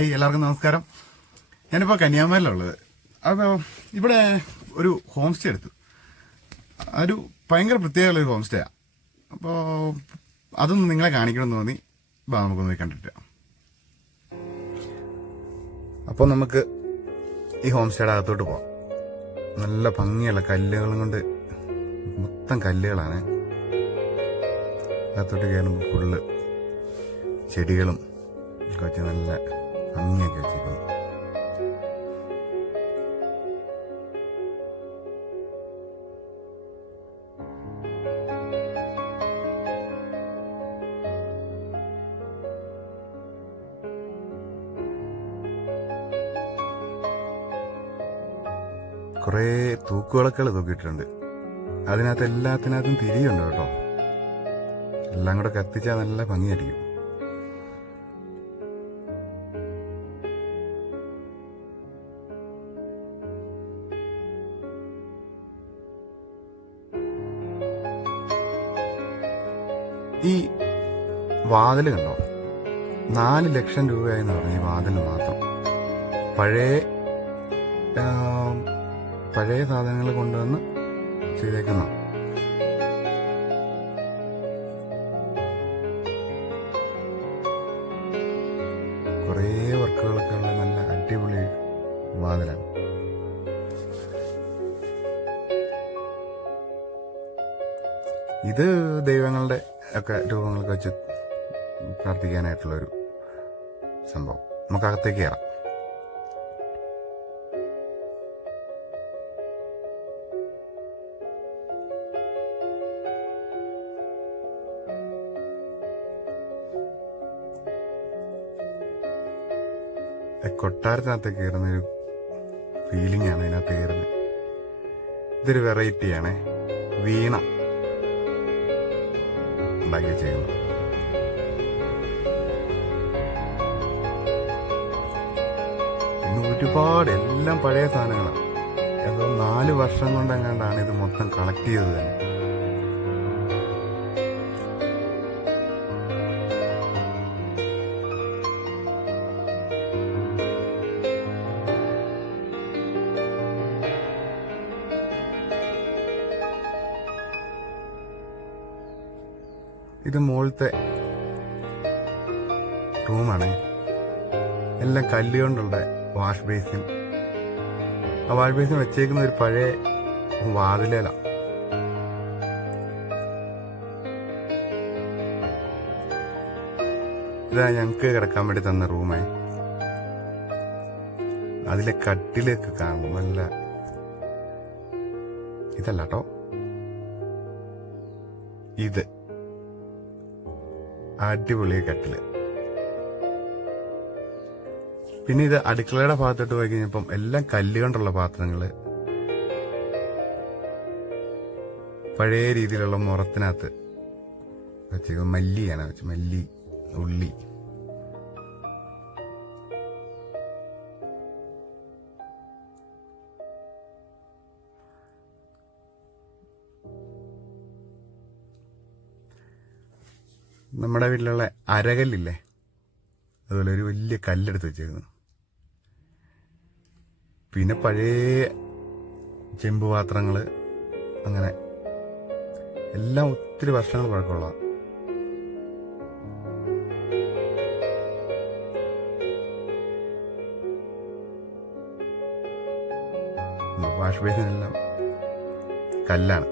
Hi, എല്ലാവർക്കും നമസ്കാരം. ഞാനിപ്പോൾ കന്യാകുമാരിയിലുള്ളത്. അപ്പോൾ ഇവിടെ ഒരു ഹോം സ്റ്റേ എടുത്തു. ഒരു ഭയങ്കര പ്രത്യേകമുള്ളൊരു ഹോം സ്റ്റേയാണ്. അപ്പോൾ അതൊന്ന് നിങ്ങളെ കാണിക്കണമെന്ന് തോന്നി. നമുക്കൊന്ന് കണ്ടിട്ട്. അപ്പോൾ നമുക്ക് ഈ ഹോം സ്റ്റേയുടെ അകത്തോട്ട് പോവാം. നല്ല ഭംഗിയുള്ള കല്ലുകളും കൊണ്ട് മൊത്തം കല്ലുകളാണ്. അകത്തോട്ട് കയറുമ്പോൾ ഫുള്ള് ചെടികളും ഒക്കെ വെച്ച് നല്ല ഭംഗിയൊക്കെ വെച്ചിരിക്കുന്നു. കുറേ തൂക്കുവിളക്കുകൾ തൂക്കിയിട്ടുണ്ട്. അതിനകത്ത് എല്ലാത്തിനകത്തും തിരിയുണ്ട് കേട്ടോ. എല്ലാം കൂടെ കത്തിച്ചാൽ നല്ല ഭംഗിയായിരിക്കും. ഈ വാതിൽ കണ്ടോ, 4 ലക്ഷം രൂപയായെന്ന് പറഞ്ഞു ഈ വാതിന് മാത്രം. പഴയ സാധനങ്ങൾ കൊണ്ടുവന്ന് ചെയ്തേക്കുന്ന. കുറേ വർക്കുകളൊക്കെ ഉള്ള നല്ല അടിപൊളി വാതിലാണ്. ഇത് ദൈവങ്ങളുടെ ഒക്കെ രൂപങ്ങളൊക്കെ വെച്ച് പ്രാർത്ഥിക്കാനായിട്ടുള്ളൊരു സംഭവം. നമുക്ക് അകത്തേക്ക് കയറാം. കൊട്ടാരത്തിനകത്ത് കയറുന്നൊരു ഫീലിംഗ് ആണ് ഇതിനകത്ത് കയറുന്നത്. ഇതൊരു വെറൈറ്റിയാണ്. വീണ ഉണ്ടാക്കി ചെയ്യുന്നത്. പിന്നെ ഒരുപാട് എല്ലാം പഴയ സാധനങ്ങളാണ്. ഏതോ 4 വർഷം കൊണ്ടെങ്ങാണ്ടാണ് ഇത് മൊത്തം കളക്ട് ചെയ്തത് തന്നെ. ഇത് മുകളിലത്തെ റൂമാണ്. എല്ലാം കല്ലുകൊണ്ടുള്ള വാഷ് ബേസിൻ. ആ വാഷ് ബേസിൻ വെച്ചേക്കുന്ന ഒരു പഴയ വാതിലേല. ഇതാ ഞങ്ങക്ക് കിടക്കാൻ വേണ്ടി തന്ന റൂമേ. അതിലെ കട്ടിലൊക്കെ കാണും. നല്ല ഇതല്ല കേട്ടോ, ഇത് അടിപൊളി കട്ടില്. പിന്നെ ഇത് അടുക്കളയുടെ ഭാഗത്തോട്ട് പോയി കഴിഞ്ഞപ്പം എല്ലാം കല്ലുകൊണ്ടുള്ള പാത്രങ്ങള്. പഴയ രീതിയിലുള്ള മുറത്തിനകത്ത് വെച്ച് മല്ലിയാണ് വെച്ച്, മല്ലി, ഉള്ളി. നമ്മുടെ വീട്ടിലുള്ള അരകല്ലില്ലേ, അതുപോലെ ഒരു വലിയ കല്ലെടുത്ത് വെച്ചിരുന്നു. പിന്നെ പഴയ ചെമ്പ് പാത്രങ്ങള്, അങ്ങനെ എല്ലാം ഒത്തിരി വർഷങ്ങൾ പഴക്കമുള്ള. വാഷ് ബേസിനെല്ലാം കല്ലാണ്.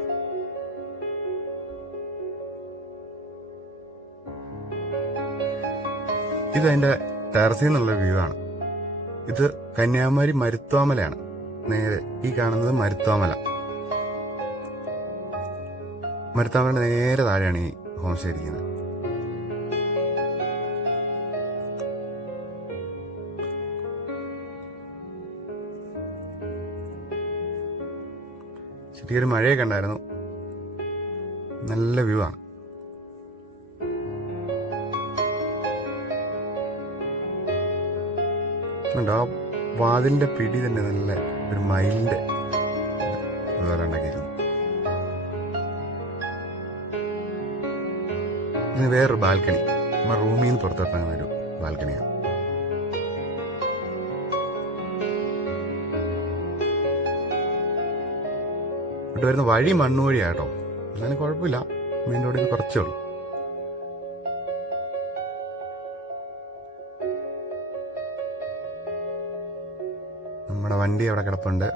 ഇത് അതിന്റെ ടെറസിൽ നിന്നുള്ള വ്യൂ ആണ്. ഇത് കന്യാകുമാരി മരുത്വാമലയാണ്. നേരെ ഈ കാണുന്നത് മരുത്വാമല. മരുത്വാമലയുടെ നേരെ താഴെയാണ് ഈ ഹോം സ്റ്റേ ഇരിക്കുന്നത്. ശരിക്കൊരു മഴയൊക്കെ ഉണ്ടായിരുന്നു. നല്ല വ്യൂ ആണ്. ആ വാതിലിന്റെ പിടി തന്നെ നല്ല ഒരു മയിലിന്റെ അതുപോലെ ഉണ്ടാക്കിയിരുന്നു. ഇത് വേറൊരു ബാൽക്കണി. നമ്മുടെ റൂമിൽ നിന്ന് പുറത്തോട്ടാകുന്ന ഒരു ബാൽക്കണിയാണ്. ഇവിടെ വരുന്ന വഴി മണ്ണ് വഴിയാട്ടോ, എന്നാലും കുഴപ്പമില്ല, മെയിൻ റോഡിൽ നിന്ന് കുറച്ചേ ഉള്ളൂ. നമ്മുടെ വണ്ടി അവിടെ കിടപ്പുണ്ട്.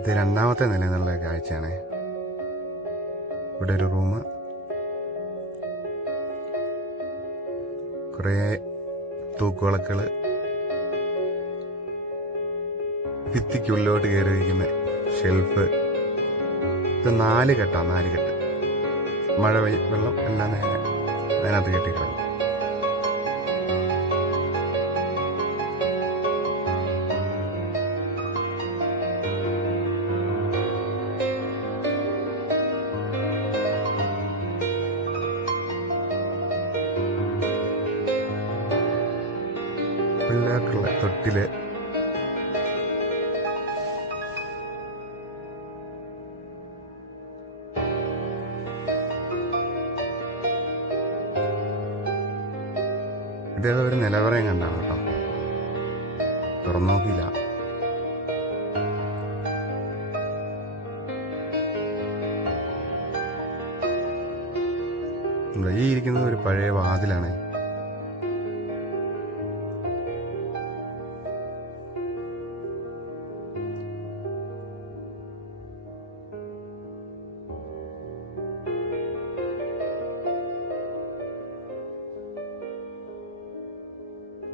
ഇത് രണ്ടാമത്തെ നില എന്നുള്ള കാഴ്ചയാണ്. ഇവിടെ ഒരു റൂം, കുറേ തൂക്കുവിളക്കുകള്, ഭിത്തിക്കുള്ളിലോട്ട് കയറി വയ്ക്കുന്ന ഷെൽഫ്. ഇത് 4 കെട്ടാണ്, 4 കെട്ട്. മഴ വെള്ളം എല്ലാം നേരെ അതിനകത്ത് കെട്ടിക്കിടക്കും. പിള്ളേർക്കുള്ള തൊട്ടില്, ഇതേതോ ഒരു നിലവറയും കണ്ടാണ് കേട്ടോ, തുറന്നു നോക്കിയില്ല. ഈ ഇരിക്കുന്നത് ഒരു പഴയ വാതിലാണ്.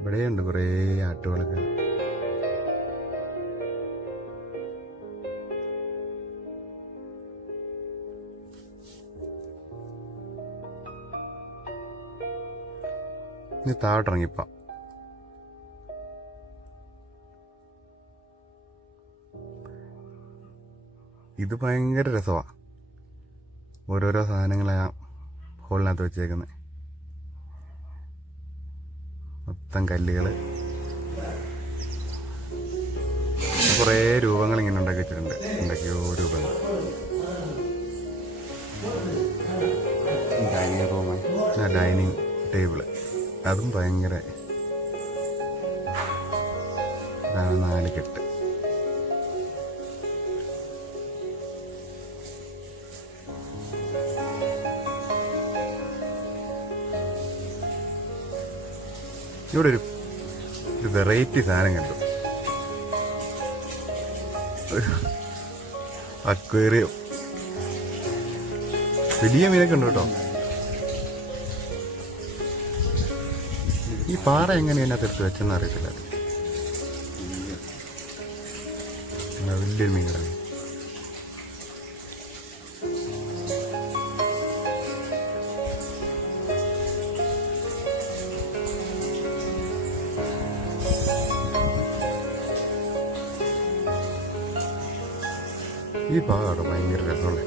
ഇവിടെയുണ്ട് കുറേ ആട്ടുകളൊക്കെ. ഇനി താഴോട്ടിറങ്ങിപ്പോ ഇത് ഭയങ്കര രസമാണ്. ഓരോരോ സാധനങ്ങളാ ഹോളിനകത്ത് വെച്ചേക്കുന്നത്. മൊത്തം കല്ലുകൾ, കുറേ രൂപങ്ങൾ ഇങ്ങനെ ഉണ്ടാക്കി വെച്ചിട്ടുണ്ട്, എന്തൊക്കെയോ രൂപങ്ങൾ. ഡൈനിങ് റൂം, ഡൈനിങ് ടേബിള്, അതും ഭയങ്കര. ഇതാണ് 4 കെട്ട്. ഇവിടെ ഒരു വെറൈറ്റി സാധനം കണ്ടു, അക്വേറിയം. വലിയ മീനൊക്കെ ഉണ്ട് കേട്ടോ. ഈ പാറ എങ്ങനെ അതിനകത്ത് എടുത്ത് വെച്ചെന്ന് അറിയത്തില്ല. വലിയൊരു മീൻ കിടങ്ങി. ഈ ഭാഗമാണ് ഭയങ്കര രസമുള്ളത്.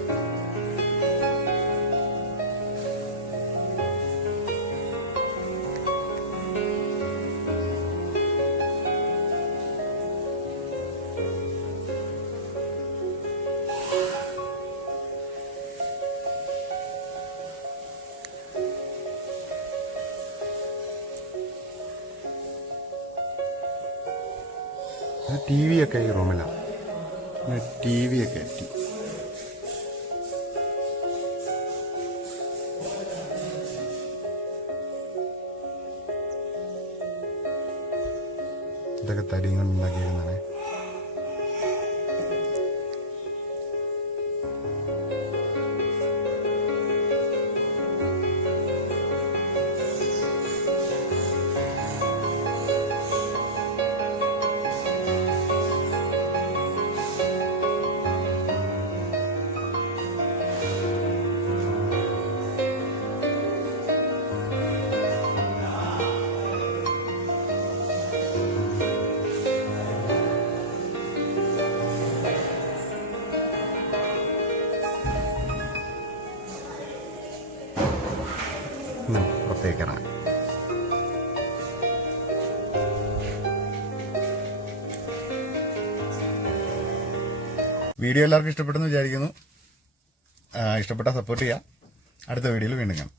TV ഒക്കെ ഈ റൂമിലാണ്. TV ഒക്കെ ഇതൊക്കെ തടിയും കൊണ്ട് ഉണ്ടാക്കിയിരുന്നാണ്. പുറത്തേക്ക് ഇറങ്ങാം. വീഡിയോ എല്ലാവർക്കും ഇഷ്ടപ്പെട്ടെന്ന് വിചാരിക്കുന്നു. ഇഷ്ടപ്പെട്ടാൽ സപ്പോർട്ട് ചെയ്യുക. അടുത്ത വീഡിയോയിൽ വീണ്ടും കാണാം.